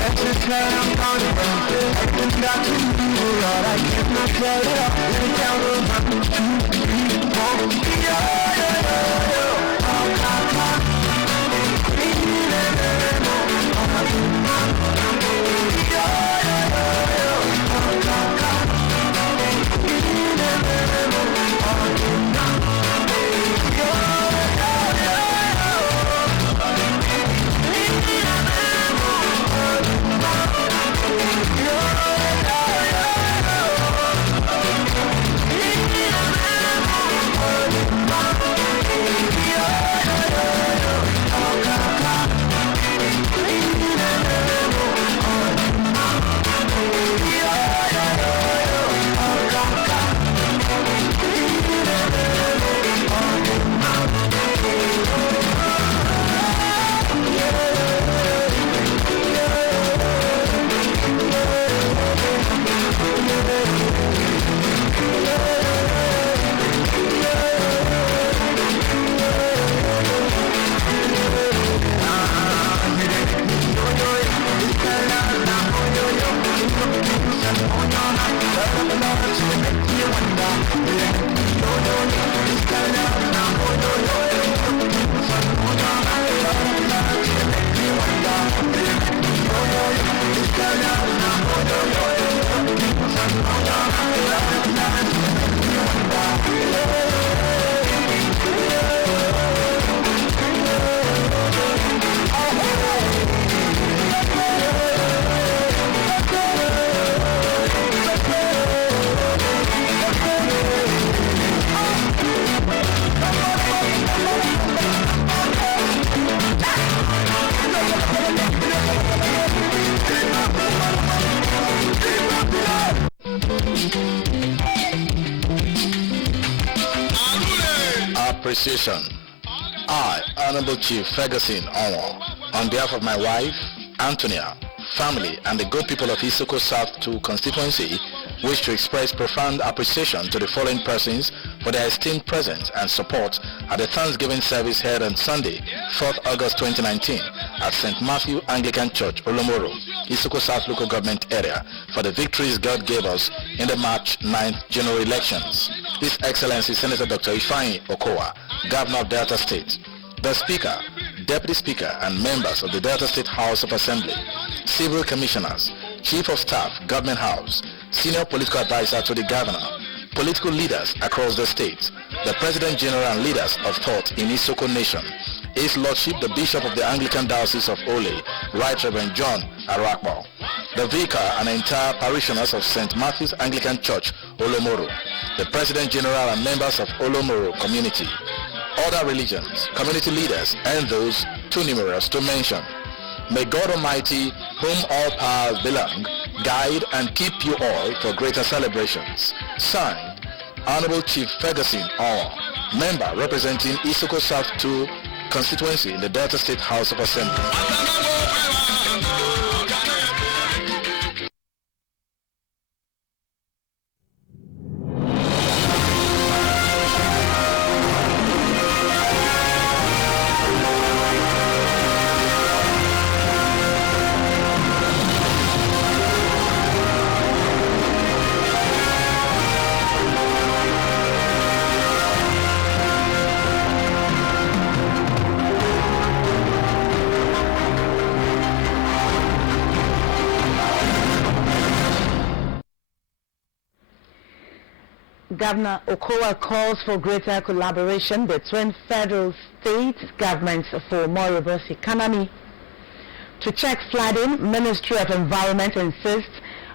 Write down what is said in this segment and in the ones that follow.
That's just where I'm gonna run. Everything got to move around. I cannot tell it all. Let me count 1, 2, 3, 4. Appreciation. I, Honorable Chief Ferguson Onwo, on behalf of my wife, Antonia, family, and the good people of Isoko South 2 constituency, wish to express profound appreciation to the following persons for their esteemed presence and support at the Thanksgiving service held on Sunday, 4th August 2019 at St. Matthew Anglican Church, Olomoro, Isoko South Local Government Area, for the victories God gave us in the March 9th general elections. His Excellency Senator Dr. Ifeanyi Okowa, Governor of Delta State, the Speaker, Deputy Speaker, and members of the Delta State House of Assembly, Civil Commissioners, Chief of Staff, Government House, Senior Political Advisor to the Governor, political leaders across the state, the President General and leaders of thought in Isoko Nation, His Lordship the Bishop of the Anglican Diocese of Ole, Right Reverend John Arakpo, the Vicar and entire parishioners of St. Matthew's Anglican Church, Olomoro, the President General and members of Olomoro community, other religions, community leaders, and those too numerous to mention. May God Almighty, whom all powers belong, guide and keep you all for greater celebrations. Signed, Honorable Chief Ferguson Onwo, member representing Isoko South 2 constituency in the Delta State House of Assembly. Governor Okowa calls for greater collaboration between federal state governments for more robust economy. To check flooding, Ministry of Environment insists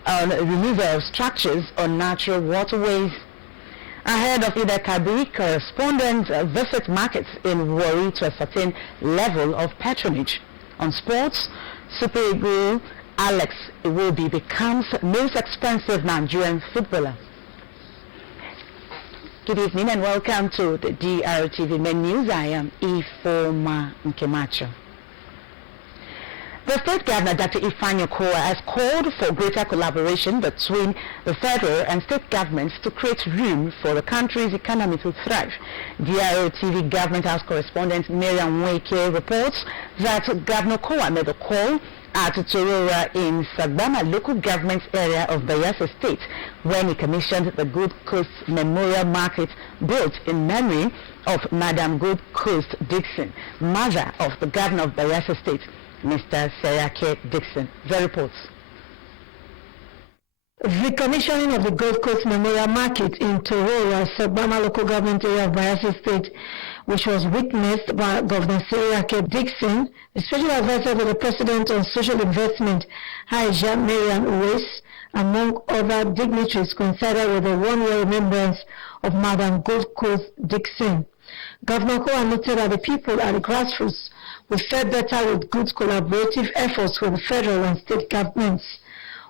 on removal of structures on natural waterways. Ahead of Ida Kabir, correspondents visit markets in Warri to ascertain level of patronage. On sports, Super Eagle Alex Iwobi becomes most expensive Nigerian footballer. Good evening and welcome to the DRTV main news. I am Ifoma Nkemacho. The state governor, Dr. Ifeanyi Okowa, has called for greater collaboration between the federal and state governments to create room for the country's economy to thrive. Drtv Government House correspondent Miriam Weke reports that Governor Okowa made a call at Torora in Sagbama local government area of Bayelsa State when he commissioned the Gold Coast Memorial Market built in memory of Madam Gold Coast Dixon, mother of the governor of Bayelsa State, Mr. Seriake Dixon. The reports. The commissioning of the Gold Coast Memorial Market in Torora, Sagbama local government area of Bayelsa State, which was witnessed by Governor Seriake Dixon, the Special Advisor to the President on Social Investment, Haija Marian Uwais, among other dignitaries, coincided with the one-year remembrance of Madam Gold Coast Dixon. Governor Okowa noted that the people at the grassroots will fare better with good collaborative efforts with the federal and state governments.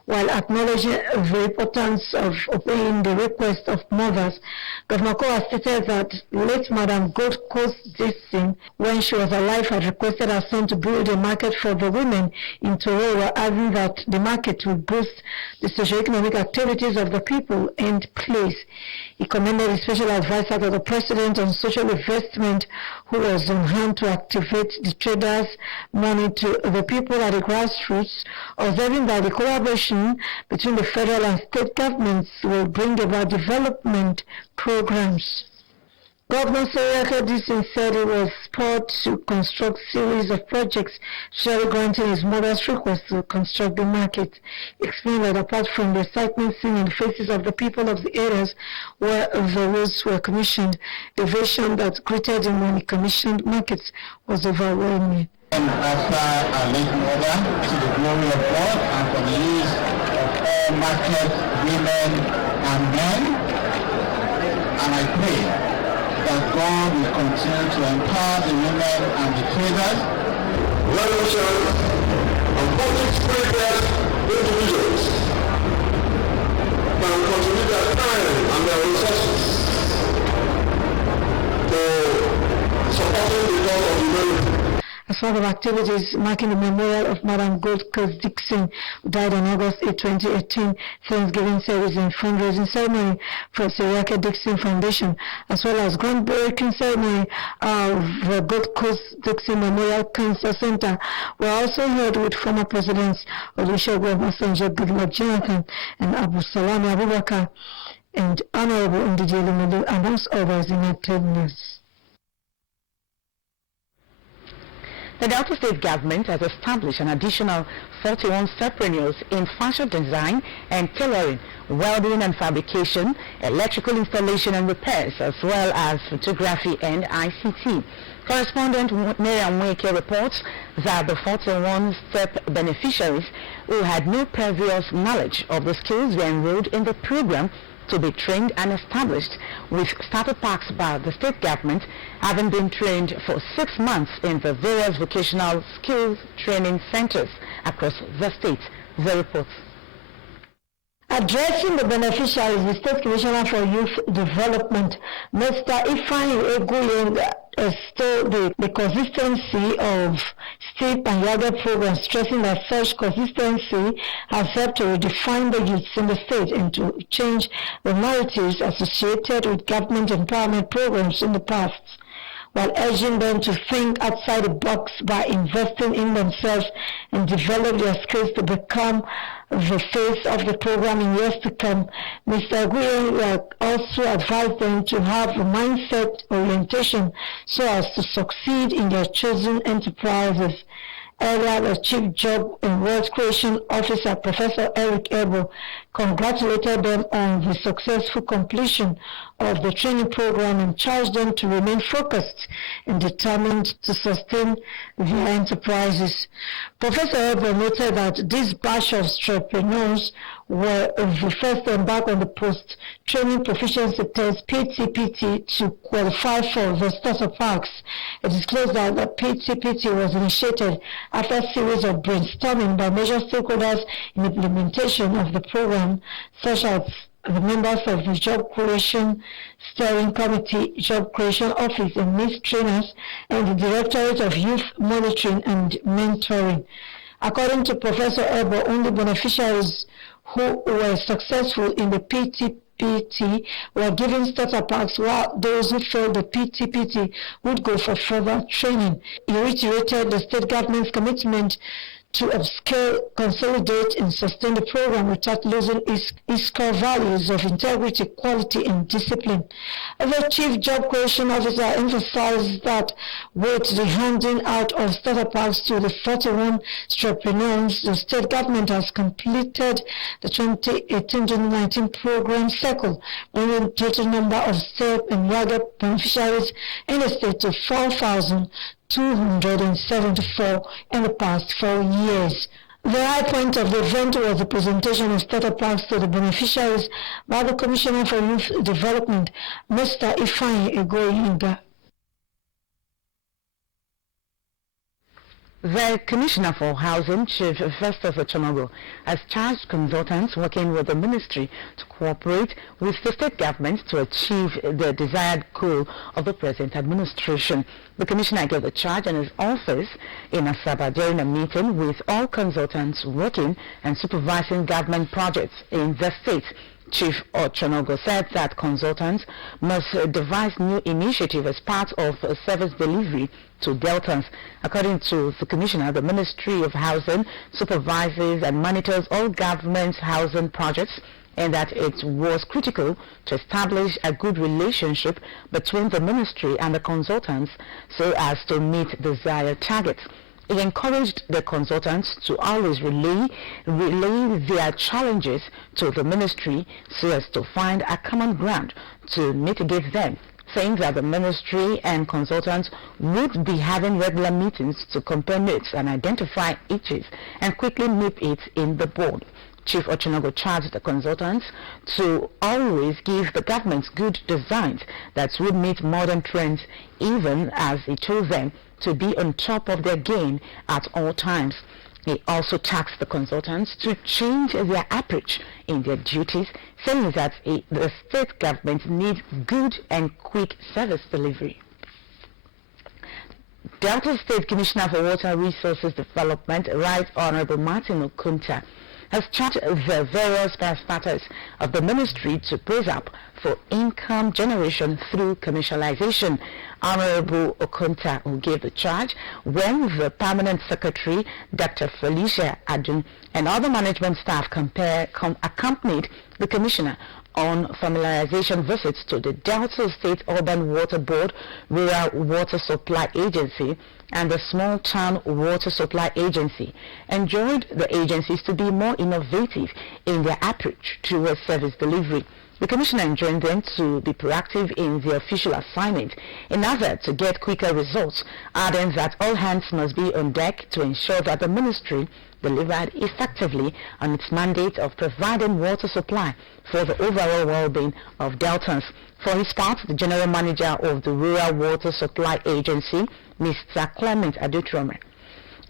While acknowledging the importance of obeying the request of mothers, Governor Okowa stated that late Madam Gold Coast Dixon, when she was alive, had requested her son to build a market for the women in Torora, adding that the market would boost the socio-economic activities of the people and place. He commended the Special Advisor to the President on Social Investment, who was on hand to activate the traders' money to the people at the grassroots, observing that the collaboration between the federal and state governments will bring about development programs. Governor Seriake Dixon said he was spurred to construct series of projects, surely granting his mother's request to construct the market. He explained that apart from the excitement seen in the faces of the people of the areas where the roads were commissioned, the vision that greeted him when he commissioned markets was overwhelming. And after our late mother, to the glory of God and for the use of all market women and men, and I pray that God will continue to empower the women and the traders, revolutions, and public speakers, individuals can contribute their time and their resources to supporting the cause of humanity. As part of activities marking the memorial of Madam Gold Coast Dixon, who died on August 8, 2018, Thanksgiving service and fundraising ceremony for Seriake Dixon Foundation, as well as groundbreaking ceremony of the Gold Coast Dixon Memorial Cancer Center, were also held with former presidents Olusegun Obasanjo, Goodluck Jonathan, and Abu Salami Abubakar, and Honorable Ndidi Elumelu, amongst others in attendance. The Delta State government has established an additional 41 entrepreneurs in fashion design and tailoring, welding and fabrication, electrical installation and repairs, as well as photography and ICT. Correspondent Miriam Weke reports that the 41 STEP beneficiaries who had no previous knowledge of the skills were enrolled in the program to be trained and established, with starter packs by the state government having been trained for 6 months in the various vocational skills training centers across the state. The report. Addressing the beneficiaries, the State Commissioner for Youth Development, Mr. Ifeanyi Okowa, extolled the consistency of STEP and YAGA programs, stressing that such consistency has helped to redefine the youths in the state and to change the narratives associated with government empowerment programs in the past, while urging them to think outside the box by investing in themselves and develop their skills to become the face of the program in years to come. Mr. Okowa also advised them to have a mindset orientation so as to succeed in their chosen enterprises. Earlier, the Chief Job and Wealth Creation Officer, Professor Eric Ebo, congratulated them on the successful completion of the training program and charged them to remain focused and determined to sustain their enterprises. Professor Ebo noted that this batch of entrepreneurs were the first to embark on the post-training proficiency test PTPT to qualify for the starter packs. It is disclosed that the PTPT was initiated after a series of brainstorming by major stakeholders in implementation of the program, such as the members of the Job Creation Steering Committee, Job Creation Office, and NIST trainers, and the Directorate of Youth Monitoring and Mentoring. According to Professor Ebo, only beneficiaries who were successful in the PTPT were given starter packs, while those who failed the PTPT would go for further training. He reiterated the state government's commitment to upscale, consolidate, and sustain the program without losing its core values of integrity, quality, and discipline. The Chief Job Creation Officer emphasized that with the handing out of starter packs to the 41 entrepreneurs, the state government has completed the 2018-2019 program cycle, bringing the total number of STEP and RAGA beneficiaries in the state to 4,274 in the past 4 years. The high point of the event was the presentation of starter packs to the beneficiaries by the Commissioner for Youth Development, Mr. Ifeanyi Egoyinga. The Commissioner for Housing, Chief Festus Ochonogo, has charged consultants working with the ministry to cooperate with the state government to achieve the desired goal of the present administration. The Commissioner gave the charge in his office in Asaba during a meeting with all consultants working and supervising government projects in the state. Chief Ochonogo said that consultants must devise new initiatives as part of service delivery to Deltans. According to the Commissioner, the Ministry of Housing supervises and monitors all government housing projects, and that it was critical to establish a good relationship between the ministry and the consultants so as to meet desired targets. It encouraged the consultants to always relay their challenges to the ministry so as to find a common ground to mitigate them, saying that the ministry and consultants would be having regular meetings to compare notes and identify issues and quickly nip it in the bud. Chief Ochonogo charged the consultants to always give the government good designs that would meet modern trends, even as he told them to be on top of their game at all times. He also tasked the consultants to change their approach in their duties, saying that the state government needs good and quick service delivery. Delta State Commissioner for Water Resources Development, Right Honorable Martin Okunta, has charged the various parastatals of the ministry to pose up for income generation through commercialization. Honorable Okunta, who gave the charge when the Permanent Secretary, Dr. Felicia Adun, and other management staff accompanied the Commissioner on familiarization visits to the Delta State Urban Water Board, Rural Water Supply Agency, and the Small Town Water Supply Agency, enjoined the agencies to be more innovative in their approach towards service delivery. The Commissioner enjoined them to be proactive in their official assignment in order to get quicker results, adding that all hands must be on deck to ensure that the ministry delivered effectively on its mandate of providing water supply for the overall well-being of Deltans. For his part, the General Manager of the Rural Water Supply Agency, Mr. Clement Adutrome,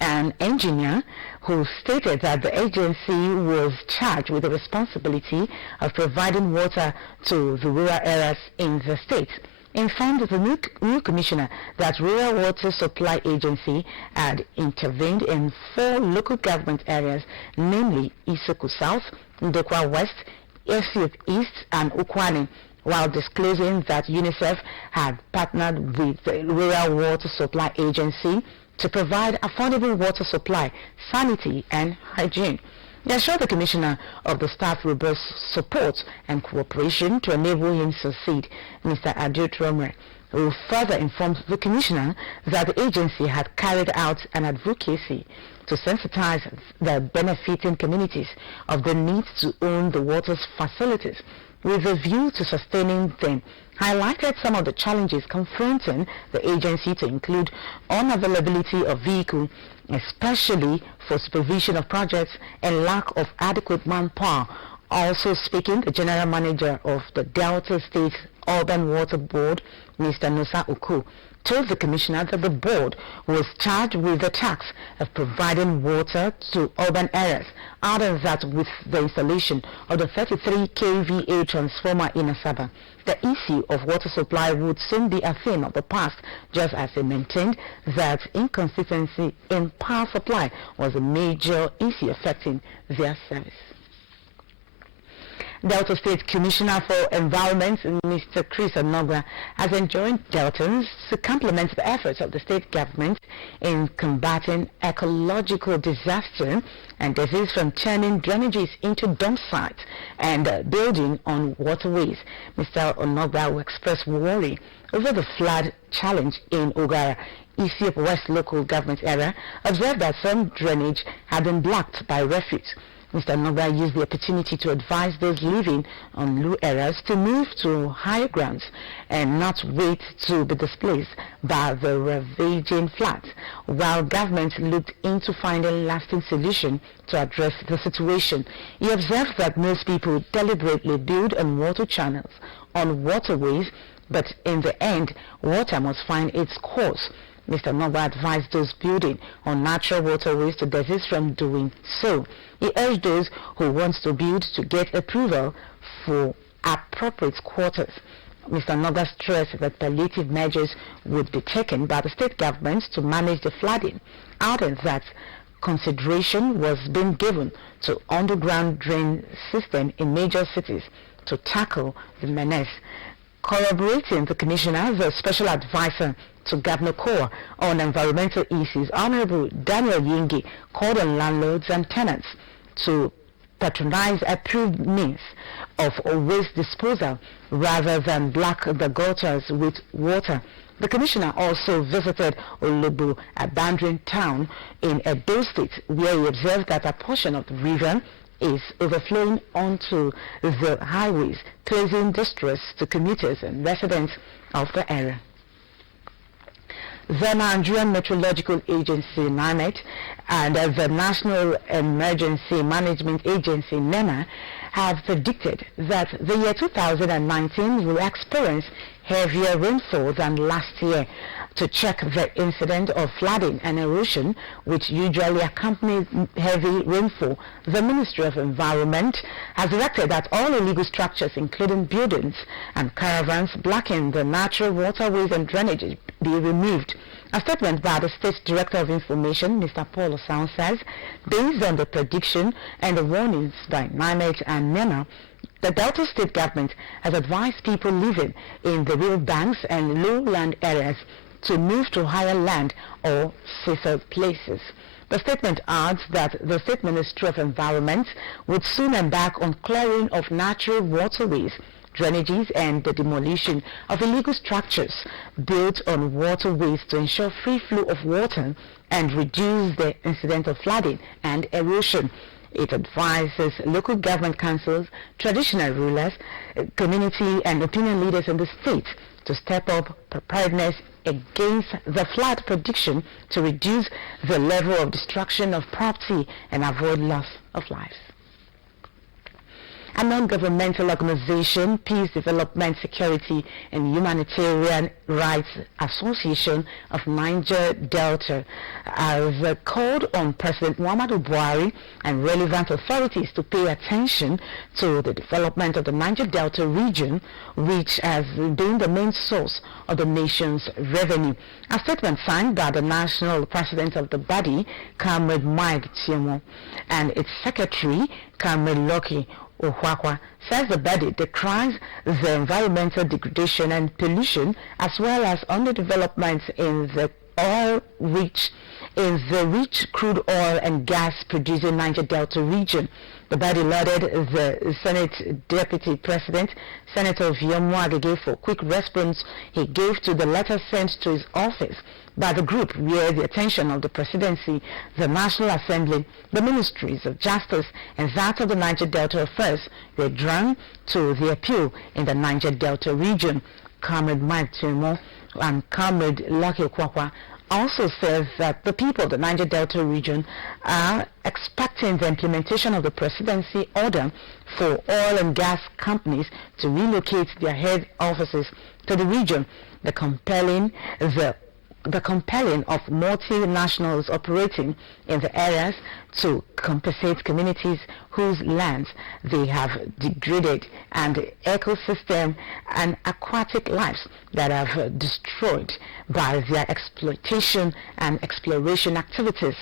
an engineer who stated that the agency was charged with the responsibility of providing water to the rural areas in the state, informed the new commissioner that Rural Water Supply Agency had intervened in 4 local government areas, namely Isoko South, Ndokwa West, Esiop East, and Ukwane, while disclosing that UNICEF had partnered with the Rural Water Supply Agency to provide affordable water supply, sanity, and hygiene. He assured the Commissioner of the staff robust support and cooperation to enable him succeed. Mr. Adutrome, who further informed the Commissioner that the agency had carried out an advocacy to sensitize the benefiting communities of the need to own the water facilities with a view to sustaining them, highlighted some of the challenges confronting the agency, to include unavailability of vehicles, especially for supervision of projects, and lack of adequate manpower. Also speaking, the General Manager of the Delta State Urban Water Board, Mr. Nusa Uku, told the commissioner that the board was charged with the task of providing water to urban areas, adding that with the installation of the 33 kVA transformer in Asaba, the issue of water supply would soon be a thing of the past, just as they maintained that inconsistency in power supply was a major issue affecting their service. Delta State Commissioner for Environment, Mr. Chris Onogba, has enjoined Deltans to complement the efforts of the state government in combating ecological disaster and disease from turning drainages into dump sites and building on waterways. Mr. Onogba will express worry over the flood challenge in Ogara, Isiop West local government area, observed that some drainage had been blocked by refuse. Mr. Onogba used the opportunity to advise those living on low areas to move to higher grounds and not wait to be displaced by the ravaging floods, while government looked into finding lasting solution to address the situation. He observed that most people deliberately build on water channels, on waterways, but in the end, water must find its course. Mr. Onogba advised those building on natural waterways to desist from doing so. He urged those who want to build to get approval for appropriate quarters. Mr. Onogba stressed that palliative measures would be taken by the state government to manage the flooding, adding that consideration was being given to underground drain system in major cities to tackle the menace. Corroborating the commissioner, the special advisor to Governor Kowa on environmental issues, Honorable Daniel Yingi, called on landlords and tenants to patronize approved means of waste disposal rather than block the gutters with water. The commissioner also visited Olobu, a boundary town in Edo State, where he observed that a portion of the river is overflowing onto the highways, causing distress to commuters and residents of the area. The Nigerian Meteorological Agency, NIMET, and the National Emergency Management Agency, NEMA, have predicted that the year 2019 will experience heavier rainfall than last year. To check the incident of flooding and erosion, which usually accompanies heavy rainfall, the Ministry of Environment has directed that all illegal structures, including buildings and caravans blocking the natural waterways and drainages, be removed. A statement by the State Director of Information, Mr. Paul Osang, says, based on the prediction and the warnings by NIMET and NEMA, the Delta State government has advised people living in the river banks and lowland areas to move to higher land or safer places. The statement adds that the State Ministry of Environment would soon embark on clearing of natural waterways, drainages, and the demolition of illegal structures built on waterways to ensure free flow of water and reduce the incidence of flooding and erosion. It advises local government councils, traditional rulers, community and opinion leaders in the state to step up preparedness against the flood prediction to reduce the level of destruction of property and avoid loss of lives. A non-governmental organization, Peace Development, Security and Humanitarian Rights Association of Niger Delta, has called on President Muhammadu Buhari and relevant authorities to pay attention to the development of the Niger Delta region, which has been the main source of the nation's revenue. A statement signed by the national president of the body, Comrade Mike Tiemo, and its secretary, Comrade Loki Ohwakwa, says the body decries the environmental degradation and pollution as well as underdevelopment in the rich crude oil and gas producing Niger Delta region. The body lauded the Senate Deputy President, Senator Viomo Agege, for quick response he gave to the letter sent to his office by the group where the attention of the Presidency, the National Assembly, the Ministries of Justice, and that of the Niger Delta Affairs were drawn to the appeal in the Niger Delta region. Comrade Mike Tiemo and Comrade Lucky Kwakwa also says that the people of the Niger Delta region are expecting the implementation of the presidency order for oil and gas companies to relocate their head offices to the region. The compelling of multinationals operating in the areas to compensate communities whose lands they have degraded and ecosystem and aquatic lives that have destroyed by their exploitation and exploration activities.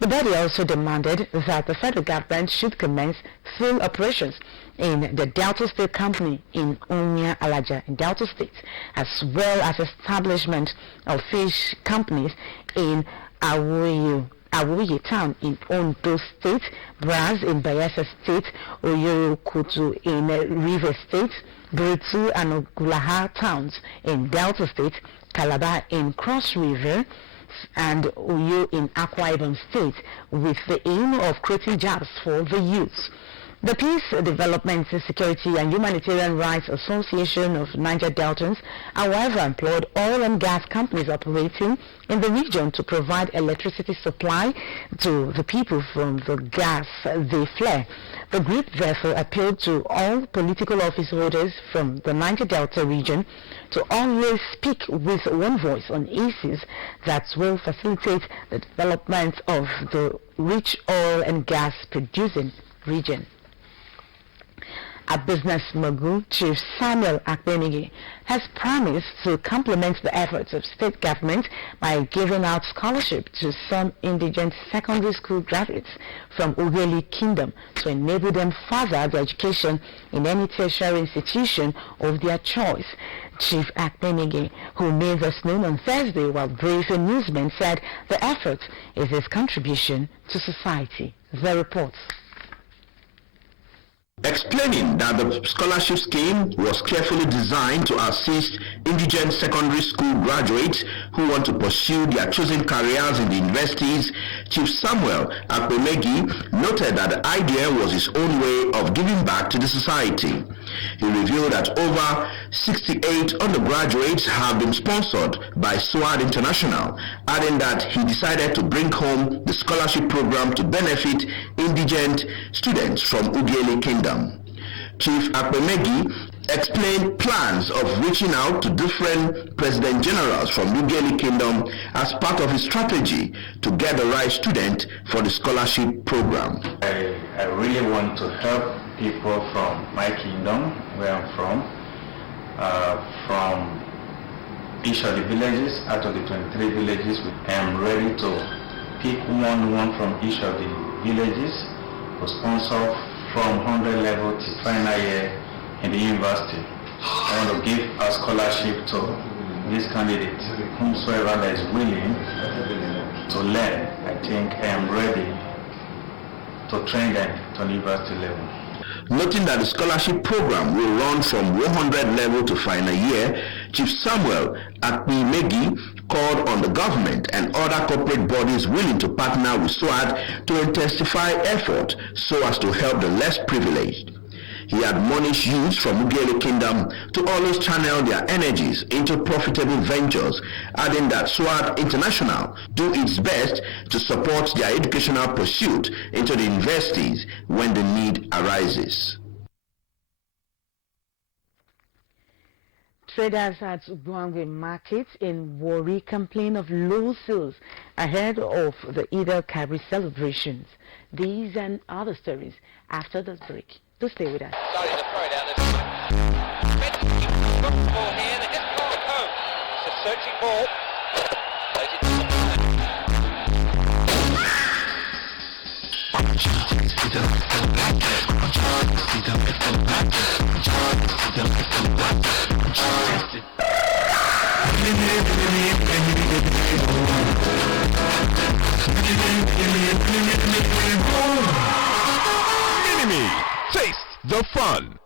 The body also demanded that the federal government should commence full operations in the Delta State Company in Onya Alaja in Delta State, as well as establishment of fish companies in Awoye Town in Ondo State, Braz in Bayelsa State, Oyorokutu in River State, Bretu and Ogulaha Towns in Delta State, Calabar in Cross River, and Uyo in Akwa Ibom State, with the aim of creating jobs for the youth. The Peace, Development, Security and Humanitarian Rights Association of Niger Deltans, however, employed oil and gas companies operating in the region to provide electricity supply to the people from the gas they flare. The group therefore appealed to all political office holders from the Niger Delta region to always speak with one voice on issues that will facilitate the development of the rich oil and gas producing region. A business mogul, Chief Samuel Akpenigi, has promised to complement the efforts of state government by giving out scholarship to some indigent secondary school graduates from Ugeli Kingdom to enable them further their education in any tertiary institution of their choice. Chief Akpenigi, who made this known on Thursday while briefing newsmen, said the effort is his contribution to society. The reports. Explaining that the scholarship scheme was carefully designed to assist indigent secondary school graduates who want to pursue their chosen careers in the universities, Chief Samuel Akpemegi noted that the idea was his own way of giving back to the society. He revealed that over 68 undergraduates have been sponsored by SWAD International, adding that he decided to bring home the scholarship program to benefit indigent students from Ugeli Kingdom. Chief Akpemegi explained plans of reaching out to different president generals from Ugeli Kingdom as part of his strategy to get the right student for the scholarship program. I really want to help people from my kingdom, where I'm from each of the villages, out of the 23 villages. I am ready to pick one from each of the villages to sponsor from 100 level to final year in the university. I want to give a scholarship to this candidate, whomsoever that is willing to learn. I think I am ready to train them to university level. Noting that the scholarship program will run from 100 level to final year, Chief Samuel Akpemegi called on the government and other corporate bodies willing to partner with SWAD to intensify effort so as to help the less privileged. He admonished youths from Ugeli Kingdom to always channel their energies into profitable ventures, adding that SWAD International do its best to support their educational pursuit into the universities when the need arises. Traders at Ugwangwe Market in Warri complain of low sales ahead of the Eid al-Kabir celebrations. These and other stories after this break. Do stay with us. Starting to throw it out this time. Got the ball here, they just can't cope. It's a searching ball. Mini-Me, taste the fun.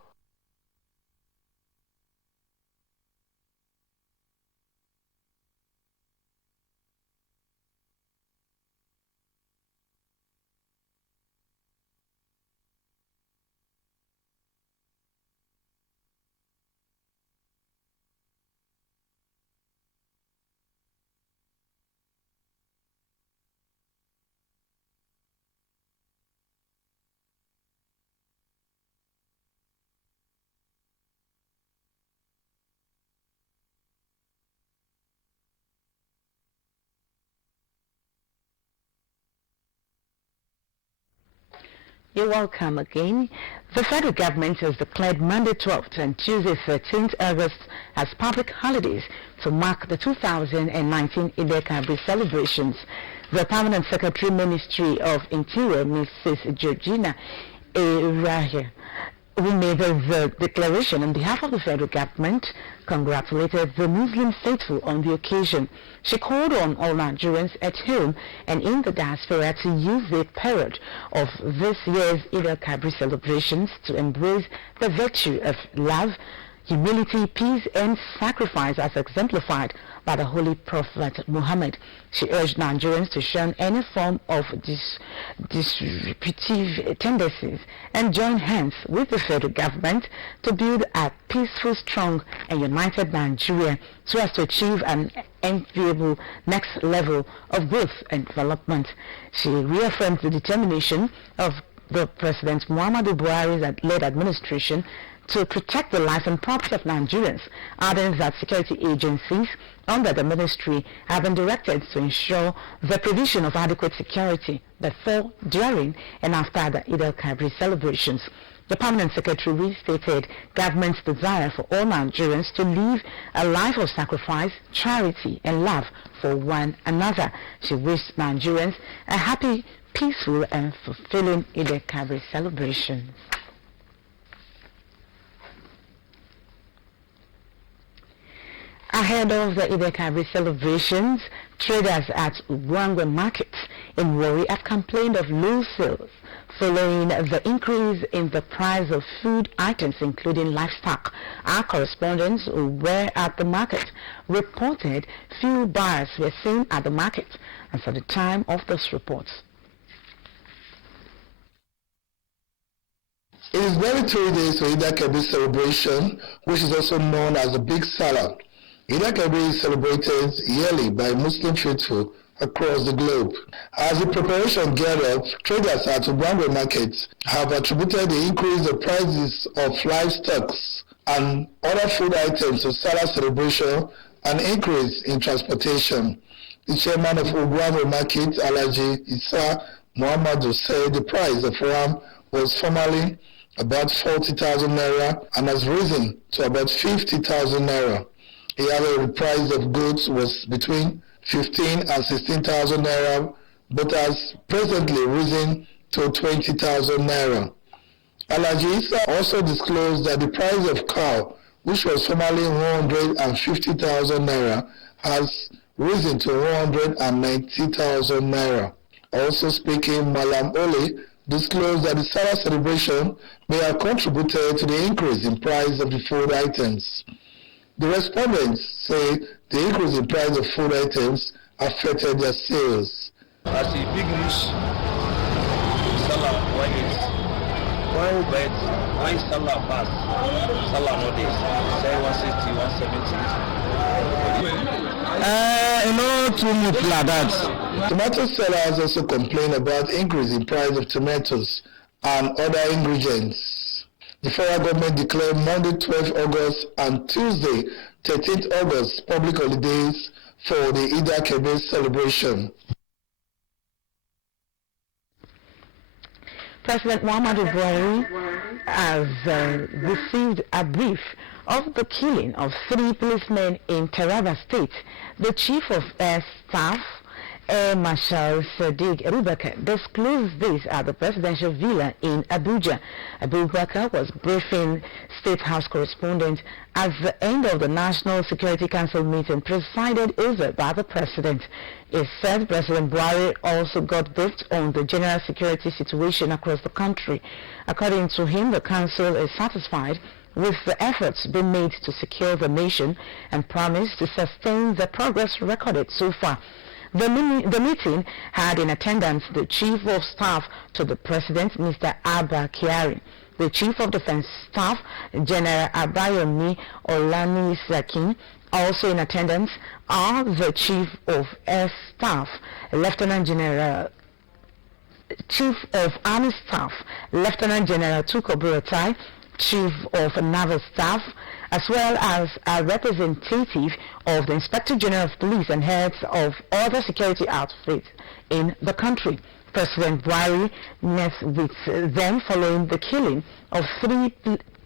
You're welcome again. The federal government has declared Monday 12th and Tuesday 13th August as public holidays to mark the 2019 Eid-el-Kabir celebrations. The Permanent Secretary Ministry of Interior, Mrs. Georgina Erahe, who made the declaration on behalf of the federal government, congratulated the Muslim faithful on the occasion. She called on all Nigerians at home and in the diaspora to use the period of this year's Eid-el-Kabir celebrations to embrace the virtue of love, humility, peace, and sacrifice as exemplified by the Holy Prophet Muhammad. She urged Nigerians to shun any form of disruptive tendencies and join hands with the federal government to build a peaceful, strong, and united Nigeria so as to achieve an enviable next level of growth and development. She reaffirmed the determination of the President Muhammadu Buhari's led administration to protect the lives and property of Nigerians, adding that security agencies under the ministry have been directed to ensure the provision of adequate security before, during, and after the Eid-el-Kabir celebrations. The Permanent Secretary restated government's desire for all Nigerians to live a life of sacrifice, charity, and love for one another. She wished Nigerians a happy, peaceful, and fulfilling Eid-el-Kabir celebration. Ahead of the Eid-el-Kabir celebrations, traders at Ugwangwe markets in Warri have complained of low sales following the increase in the price of food items, including livestock. Our correspondents who were at the market reported few buyers were seen at the market as at the time of this report. It is very 3 days to Eid-el-Kabir celebration, which is also known as the Big Salah. Eid-el-Kabir is celebrated yearly by Muslim faithful across the globe. As the preparation geared up, traders at Ugwangwe markets have attributed the increase in prices of livestock and other food items to Salah celebration and increase in transportation. The chairman of Ugwangwe market, Alhaji Isa Muhammadu, said the price of ram was formerly about 40,000 naira and has risen to about 50,000 naira. The average price of goods was between 15 and 16,000 naira, but has presently risen to 20,000 naira. Alhaji Isa also disclosed that the price of cow, which was formerly 150,000 naira, has risen to 190,000 naira. Also speaking, Malam Ole disclosed that the Salah celebration may have contributed to the increase in price of the food items. The respondents say the increase in price of food items affected their sales. As a big news, Salah, when Salah pass, Salah nowadays, say 160, 170. Not too much like that. Tomato sellers also complain about increase in price of tomatoes and other ingredients. The federal government declared Monday 12th August and Tuesday 13th August public holidays for the Eid-el-Kabir celebration. President Muhammadu Buhari has received a brief of the killing of 3 policemen in Taraba State. The Chief of Air Staff, Air Marshal Sadiq Abubakar, disclosed this at the presidential villa in Abuja. Abubakar was briefing State House correspondents at the end of the National Security Council meeting presided over by the president. It said President Buhari also got briefed on the general security situation across the country. According to him, the council is satisfied with the efforts being made to secure the nation and promised to sustain the progress recorded so far. The meeting had in attendance the Chief of Staff to the President, Mr. Abba Kyari, the Chief of Defense Staff, General Abayomi Olani Sakin. Also in attendance are the Chief of Air Staff, Lieutenant General Chief of Army Staff, Lieutenant General Tuko Buratai, Chief of Naval Staff, as well as a representative of the Inspector General of Police and heads of other security outfits in the country. President Buhari met with them following the killing of 3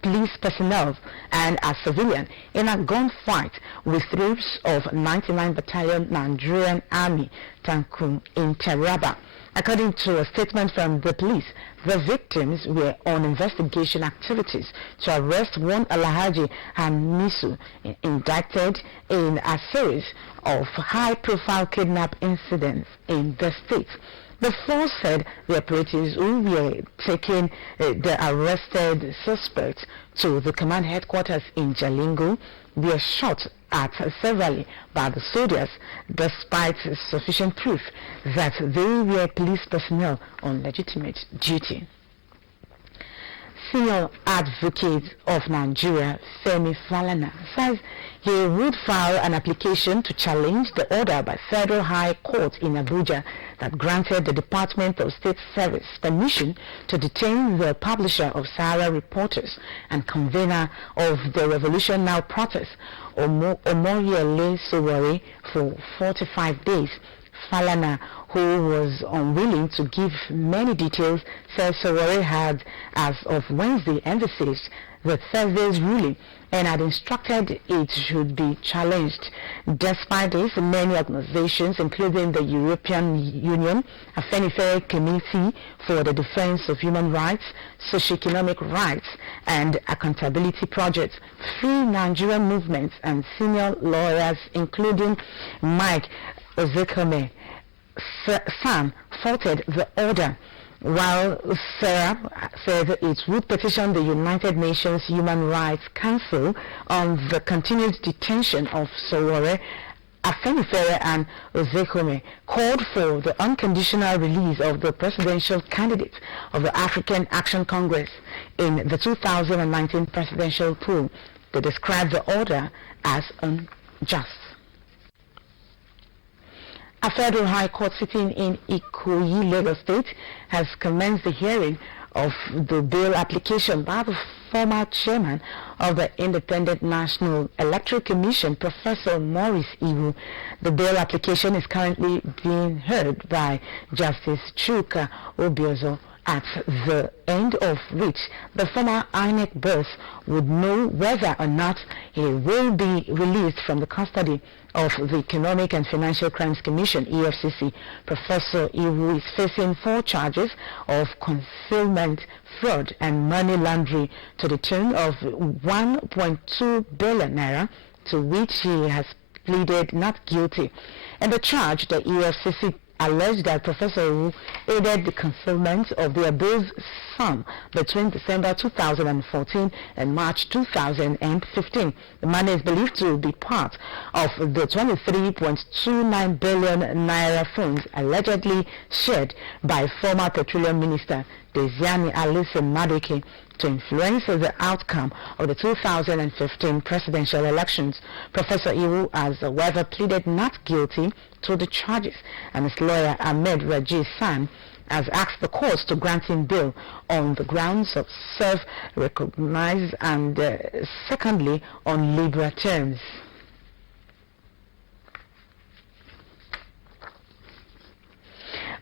police personnel and a civilian in a gunfight with troops of 99 Battalion Nigerian Army Tankun in Taraba. According to a statement from the police, the victims were on investigation activities to arrest one Alhaji Hamisu, indicted in a series of high-profile kidnap incidents in the state. The force said the operatives who were taking the arrested suspects to the command headquarters in Jalingo were shot at severally by the soldiers, despite sufficient proof that they were police personnel on legitimate duty. Senior Advocate of Nigeria, Femi Falana, says he would file an application to challenge the order by Federal High Court in Abuja that granted the Department of State Service permission to detain the publisher of Sahara Reporters and convener of the Revolution Now protest, Omoyele Sowore, for 45 days. Falana, who was unwilling to give many details, says Sowore had, as of Wednesday, envisaged the Thursday's ruling and had instructed it should be challenged. Despite this, many organizations, including the European Union, Afenifere Committee for the Defense of Human Rights, Socio-Economic Rights, and Accountability Project, Free Nigerian movements, and senior lawyers, including Mike Ozekome Sam, faulted the order, while Sarah said it would petition the United Nations Human Rights Council on the continued detention of Sowore. Afenifere and Ozekome called for the unconditional release of the presidential candidate of the African Action Congress in the 2019 presidential poll. They described the order as unjust. A federal high court sitting in Ikoyi, Lagos State, has commenced the hearing of the bail application by the former chairman of the Independent National Electoral Commission, Professor Maurice Iwu. The bail application is currently being heard by Justice Chuka Obiozo, at the end of which the former INEC boss would know whether or not he will be released from the custody of the Economic and Financial Crimes Commission, EFCC. Professor Iwu is facing 4 charges of concealment, fraud, and money laundering to the tune of 1.2 billion naira, to which he has pleaded not guilty. In the charge, the EFCC alleged that Professor Iwu aided the concealment of the above sum between December 2014 and March 2015. The money is believed to be part of the 23.29 billion naira funds allegedly shared by former Petroleum Minister Desiani Alison Madueke to influence the outcome of the 2015 presidential elections. Professor Iwu has, however, pleaded not guilty to the charges, and his lawyer Ahmed Raji San has asked the courts to grant him bail on the grounds of self-recognized and secondly on liberal terms.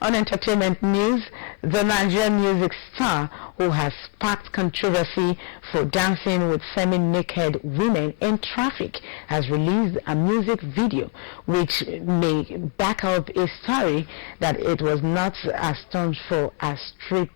On entertainment news, the Nigerian music star who has sparked controversy for dancing with semi-naked women in traffic has released a music video which may back up a story that it was not a stunt for a strip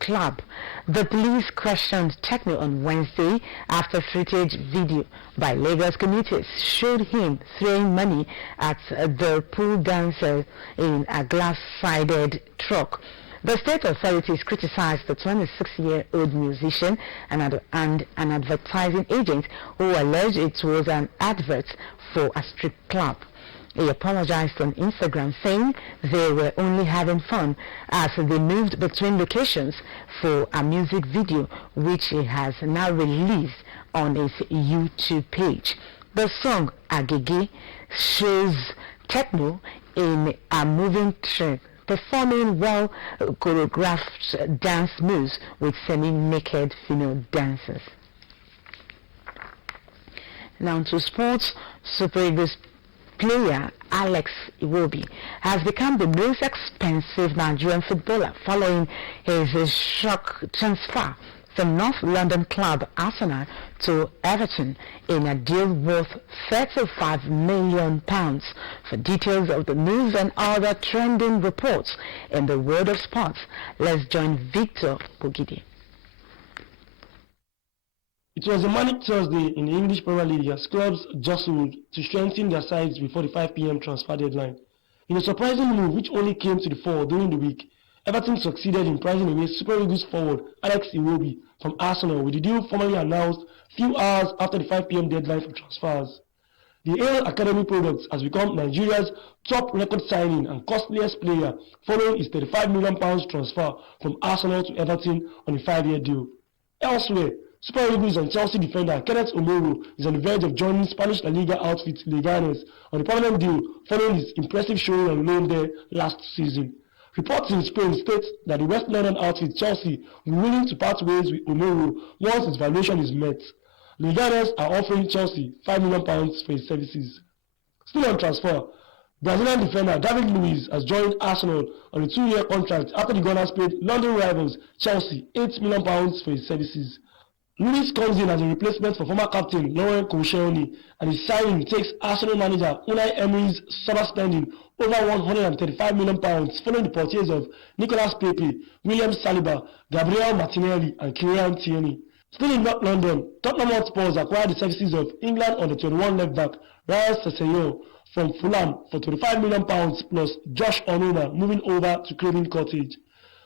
club. The police questioned Techno on Wednesday after footage video by Lagos commuters showed him throwing money at the pool dancers in a glass-sided truck. The state authorities criticized the 26-year-old musician and an advertising agent who alleged it was an advert for a strip club. He apologized on Instagram, saying they were only having fun as they moved between locations for a music video, which he has now released on his YouTube page. The song Agege shows Techno in a moving track, performing well choreographed dance moves with semi-naked female dancers. Now to sports. Super Eagles player Alex Iwobi has become the most expensive Nigerian footballer following his shock transfer from North London club Arsenal to Everton in a deal worth £35 million. For details of the news and other trending reports in the world of sports, let's join Victor Bogidi. It was a manic Thursday in the English Premier League as clubs jostled to strengthen their sides before the 5 p.m. transfer deadline. In a surprising move which only came to the fore during the week, Everton succeeded in pricing away Super Eagles forward Alex Iwobi from Arsenal, with the deal formally announced few hours after the 5 p.m. deadline for transfers. The Ale Academy product has become Nigeria's top record signing and costliest player following his £35 million transfer from Arsenal to Everton on a 5-year deal. Elsewhere, Super Eagles and Chelsea defender Kenneth Omoro is on the verge of joining Spanish La Liga outfit Leganes on a permanent deal following his impressive showing on loan there last season. Reports in Spain state that the West London outfit Chelsea will be willing to part ways with Omoro once his valuation is met. Leganes are offering Chelsea £5 million for his services. Still on transfer, Brazilian defender David Luiz has joined Arsenal on a 2-year contract after the Gunners paid London rivals Chelsea £8 million for his services. Luiz comes in as a replacement for former captain Laurent Koscielny, and his signing takes Arsenal manager Unai Emery's summer spending over £135 million following the purchase of Nicolas Pepe, William Saliba, Gabriel Martinelli and Kieran Tierney. Still in North London, Tottenham Hotspur acquired the services of England under-21 left-back Ryan Sessegnon from Fulham for £25 million plus Josh Onona moving over to Craven Cottage.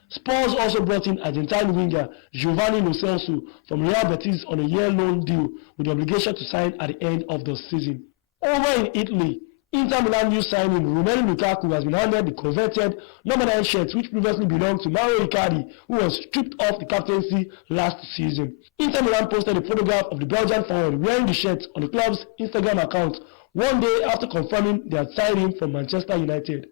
Spurs also brought in Argentine winger Giovanni Lo Celso from Real Betis on a year loan deal with the obligation to sign at the end of the season. Over in Italy, Inter Milan new signing Romelu Lukaku has been handed the coveted number 9 shirt which previously belonged to Mauro Icardi, who was stripped off the captaincy last season. Inter Milan posted a photograph of the Belgian forward wearing the shirt on the club's Instagram account one day after confirming they had signed him from Manchester United.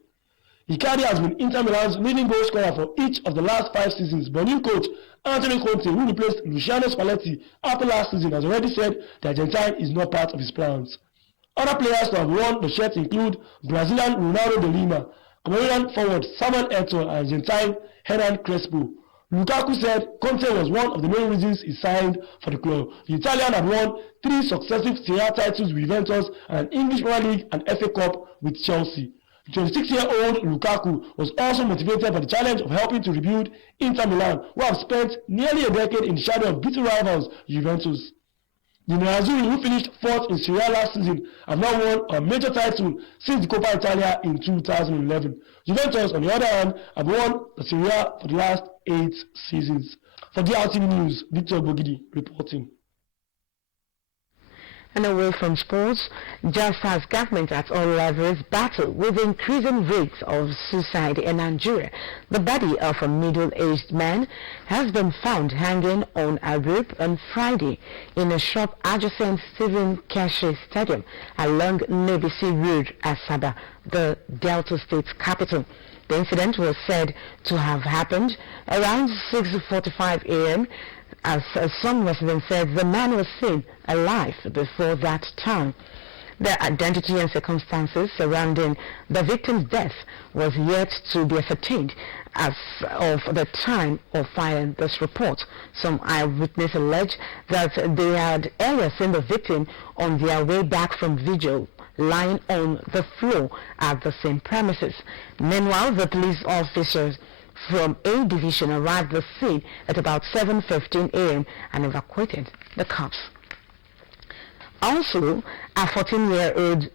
Icardi has been Inter Milan's leading goal scorer for each of the last 5 seasons, but new coach Antonio Conte, who replaced Luciano Spalletti after last season, has already said the Argentine is not part of his plans. Other players to have worn the shirt include Brazilian Ronaldo de Lima, Cameroonian forward Samuel Eto'o, and Argentine Hernan Crespo. Lukaku said Conte was one of the main reasons he signed for the club. The Italian had won 3 successive Serie A titles with Juventus and an English Premier League and FA Cup with Chelsea. The 26-year-old Lukaku was also motivated by the challenge of helping to rebuild Inter Milan, who have spent nearly a decade in the shadow of bitter rivals Juventus. The Nerazzurri, who finished 4th in Serie A last season, have now won a major title since the Coppa Italia in 2011. Juventus, on the other hand, have won the Serie A for the last 8 seasons. For Drtv News, Victor Bogidi reporting. And away from sports, just as government at all levels battle with increasing rates of suicide in Nigeria, the body of a middle-aged man has been found hanging on a rope on Friday in a shop adjacent Stephen Keshi Stadium along Nebisi Road, Asaba, the Delta State capital. The incident was said to have happened around 6:45 a.m. As some residents said, the man was seen alive before that time. The identity and circumstances surrounding the victim's death was yet to be ascertained as of the time of filing this report. Some eyewitnesses allege that they had earlier seen the victim on their way back from vigil lying on the floor at the same premises. Meanwhile, the police officers from A Division arrived at the scene at about 7:15 a.m. and evacuated the corpse. Also, a 14-year-old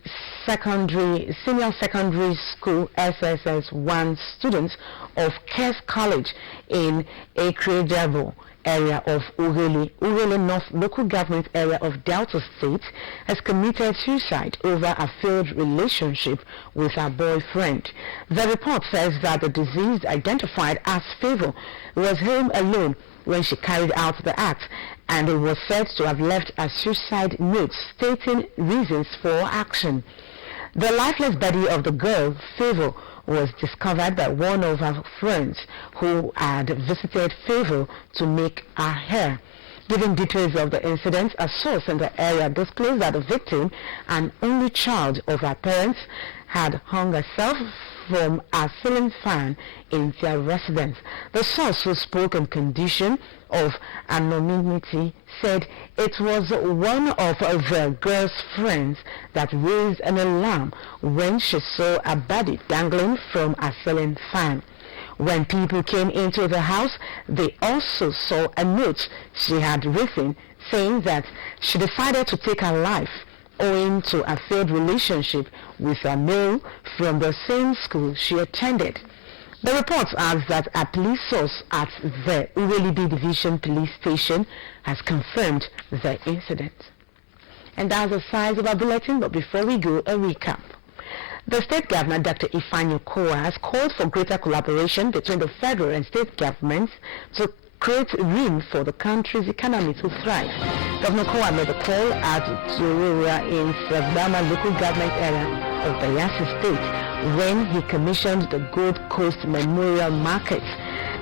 senior secondary school SSS1 student of Kes College in Ekredabo area of Urele North local government area of Delta State has committed suicide over a failed relationship with her boyfriend. The report says that the deceased, identified as Favor, was home alone when she carried out the act, and it was said to have left a suicide note stating reasons for action. The lifeless body of the girl, Favor, was discovered by one of her friends who had visited Favor to make her hair. Giving details of the incident, a source in the area disclosed that the victim, an only child of her parents, had hung herself from a ceiling fan in their residence. The source, who spoke in condition of anonymity, said it was one of the girl's friends that raised an alarm when she saw a body dangling from a ceiling fan. When people came into the house, they also saw a note she had written saying that she decided to take her life owing to a failed relationship with a male from the same school she attended. The report adds that a police source at the Uwelibi Division Police Station has confirmed the incident. And that's the size of our bulletin, but before we go, a recap. The state governor, Dr. Ifeanyi Okowa, has called for greater collaboration between the federal and state governments to create room for the country's economy to thrive. Governor Okowa made the call at Drtv in Savannah local government area of Bayelsa State when he commissioned the Gold Coast Memorial Market,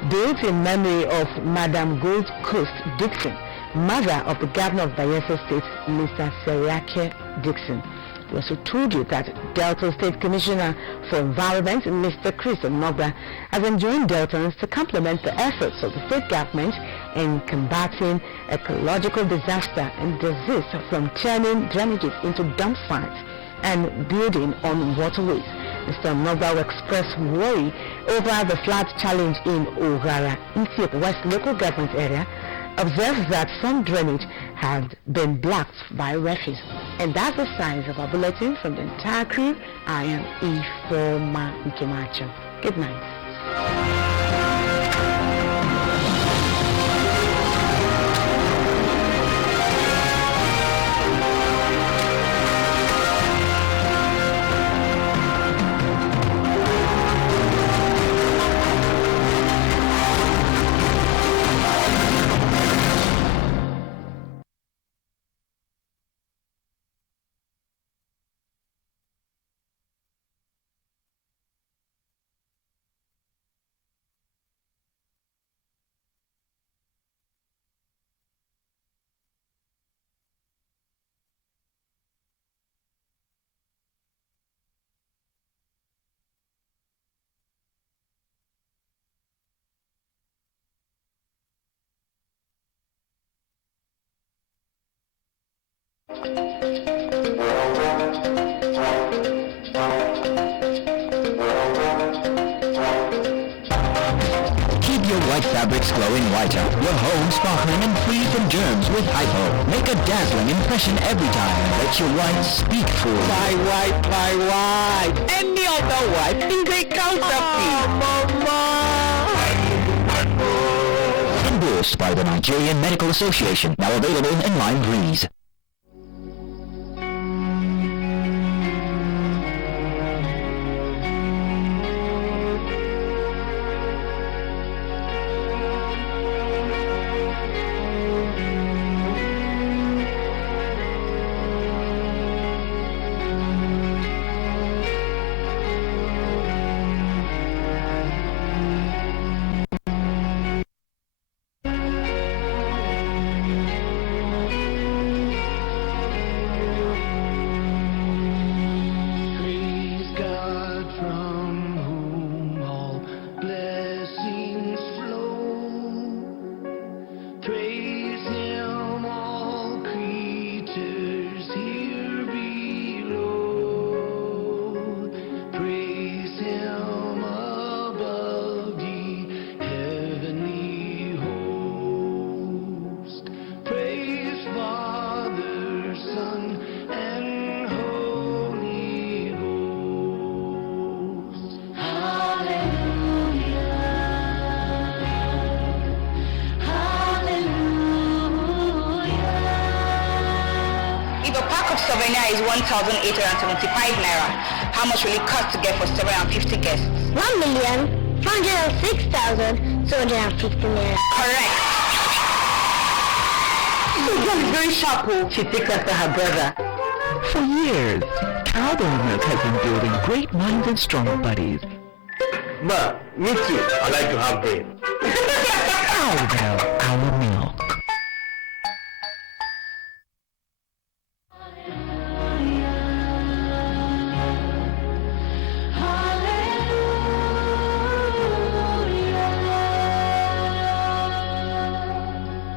built in memory of Madam Gold Coast Dixon, mother of the governor of Bayelsa State, Mr. Seriake Dixon. We also told you that Delta State Commissioner for Environment, Mr. Chris Onogba, has enjoined Deltans to complement the efforts of the state government in combating ecological disaster and desist from turning drainages into dump sites and building on waterways. Mr. Onogba expressed worry over the flood challenge in Ogara, Isiok West local government area, observes that some drainage had been blocked by refuse. And that's the size of our bulletin from the entire crew. I am Ifeoma Nkemacho. Good night. White fabrics glowing whiter, your home sparkling and free from germs with Hypo. Make a dazzling impression every time and let your white speak for you. My white. Any other white is a counterfeit. Endorsed by the Nigerian Medical Association, now available in Lime Breeze. Souvenir is 1,875 naira. How much will it cost to get for 750 guests? 1,406,250 naira. Correct. This girl is very sharp. She takes after her brother. For years, Cowbell Milk has been building great minds and strong bodies. Ma, me too. I like to have brain. Cowbell.